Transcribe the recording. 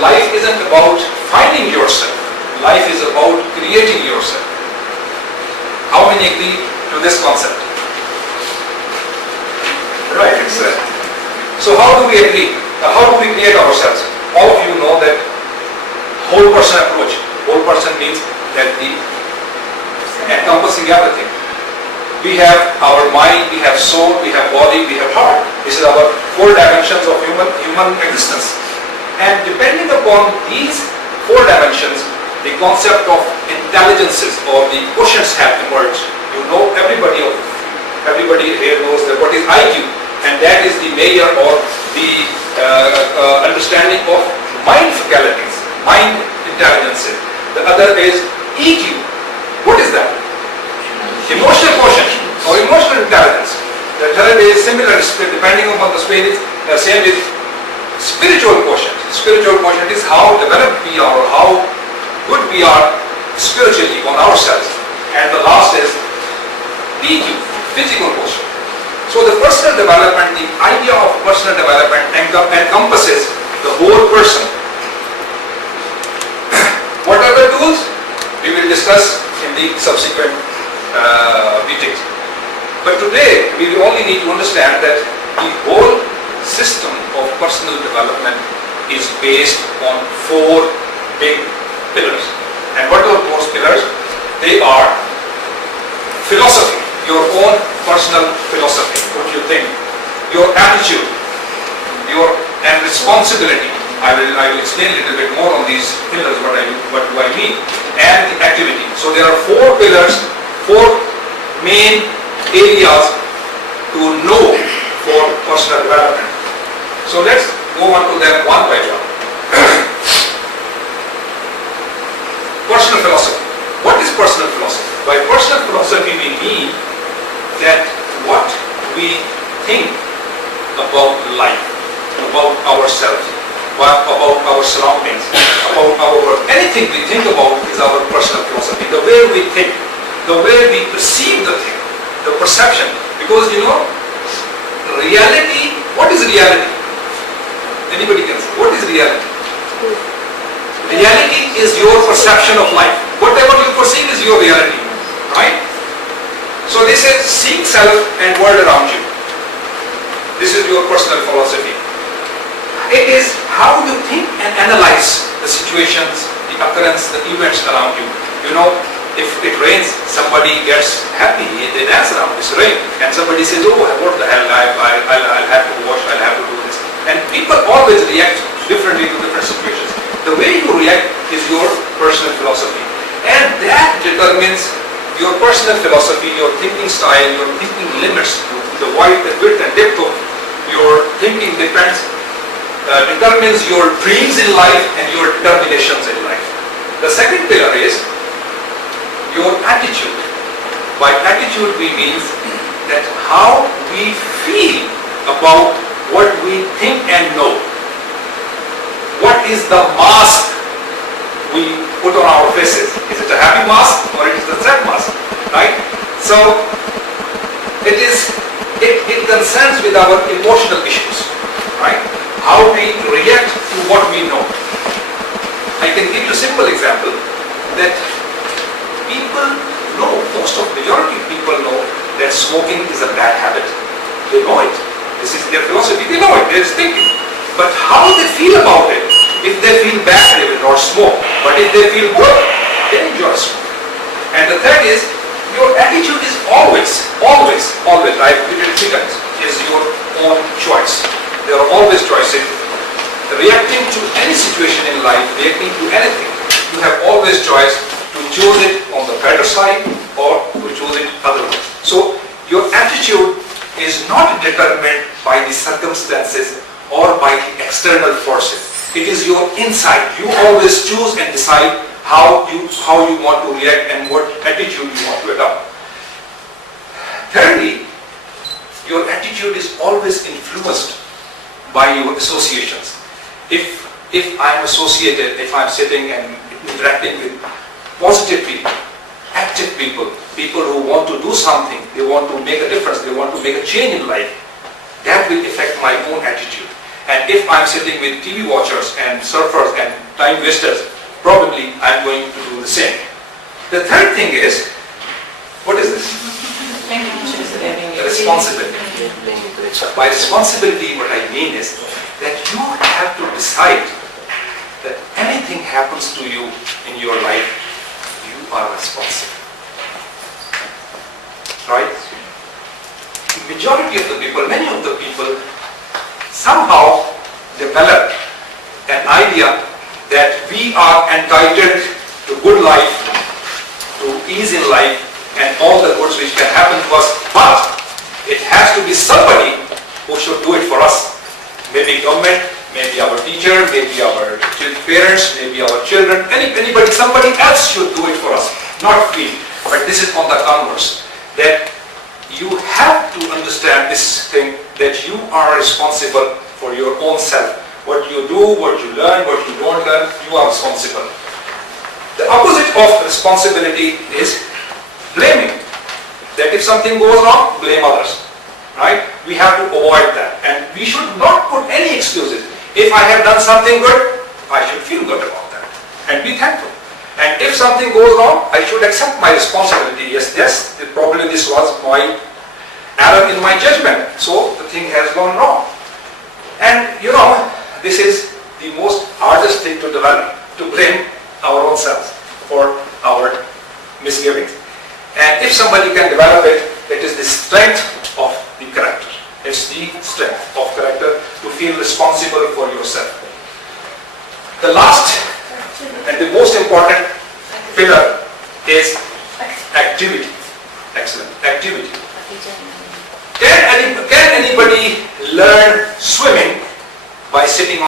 life isn't about finding yourself. Life is about creating yourself. How many agree to this concept? Right. So how do we agree? How do we create ourselves? All of you know that whole person approach. Whole person means that the encompassing everything. We have our mind, we have soul, we have body, we have heart. This is our 4 dimensions of human existence. And depending upon these 4 dimensions, the concept of intelligences or the quotients have emerged. You know, everybody here knows that what is IQ, and that is the measure or the understanding of mind faculties, mind intelligences. The other is EQ. What is that? Emotional quotient or emotional intelligence. The third is similar, depending upon the same with spiritual quotient. Spiritual quotient is how developed we are or how good we are spiritually on ourselves. And the last is PQ, physical quotient. So the personal development, the idea of personal development encompasses the whole person. What are the tools? We will discuss in the subsequent meetings. But today we only need to understand that the whole system of personal development is based on 4 big pillars. And what are those pillars? They are philosophy, your own personal philosophy, what you think, your attitude, and responsibility. I will explain a little bit more on these pillars, what do I mean, and the activity. So there are 4 pillars, 4 main areas to know for personal development. So let's go on to them one by one. Personal philosophy. What is personal philosophy? By personal philosophy we mean that what we think about life, about ourselves, about our surroundings, about our work. Anything we think about is our personal philosophy. The way we think, the way we perceive the thing, the perception. Because you know, reality, what is reality? Anybody can say, what is reality? Reality is your perception of life. Whatever you perceive is your reality, right? So this is seeing self and world around you. This is your personal philosophy. It is how you think and analyze the situations, the occurrence, the events around you. You know, if it rains, somebody gets happy, they dance around this rain, and somebody says, oh, what the hell, I'll have to wash, I'll have to do this. And people always react differently to different situations. The way you react is your personal philosophy. And that determines your personal philosophy, your thinking style, your thinking limits, the width, the width and depth of your thinking determines your dreams in life and your determinations in life. The second pillar is your attitude. By attitude we mean that how we feel about what we think and know. What is the mask we put on our faces? Is it a happy mask or it is a sad mask? Right? So it concerns with our emotional issues. Right? How we react to what we know. I can give you a simple example that people know, majority of people know that smoking is a bad habit. They know it. This is their philosophy. They know it. They're thinking. But how they feel about it, if they feel bad, they will not smoke. But if they feel good, they enjoy smoke. And the third is, your attitude is always, I've given it 3 times, is your own choice. There are always choices. Reacting to any situation in life, reacting to anything, you have always choice to choose it on the better side or to choose it otherwise. So your attitude is not determined by the circumstances or by the external forces. It is your inside. You always choose and decide how you want to react and what attitude you want to adopt. Thirdly, your attitude is always influenced by your associations. If I'm associated, if I'm sitting and interacting with positive people, active people, people who want to do something, they want to make a difference, they want to make a change in life, that will affect my own attitude. And if I'm sitting with TV watchers and surfers and time wasters, probably I'm going to do the same. The third thing is, what is this? Responsibility. By responsibility, what I mean is that you have to decide that anything happens to you in your life, you are responsible. Right? The majority of the people, many of the people, somehow develop an idea that we are entitled to good life, to ease in life, and all the goods which can happen to us, but it has to be somebody who should do it for us. Maybe government, maybe our teacher, maybe our parents, maybe our children, anybody, somebody else should do it for us, not we. But this is on the converse, that you have to understand this thing, that you are responsible for your own self. What you do, what you learn, what you don't learn, you are responsible. The opposite of responsibility is blaming. That if something goes wrong, blame others. Right? We have to avoid that. And we should not put any excuses. If I have done something good, I should feel good about that. And be thankful. And if something goes wrong, I should accept my responsibility. Yes, probably this was my error in my judgment. So the thing has gone wrong. And this is the most hardest thing to develop, to blame our own selves for our misgivings. And if somebody can develop it, it is the strength of the character. It's the strength of character to feel responsible for yourself. The last and the most important pillar is activity. Excellent. Activity. Can anybody learn swimming by sitting on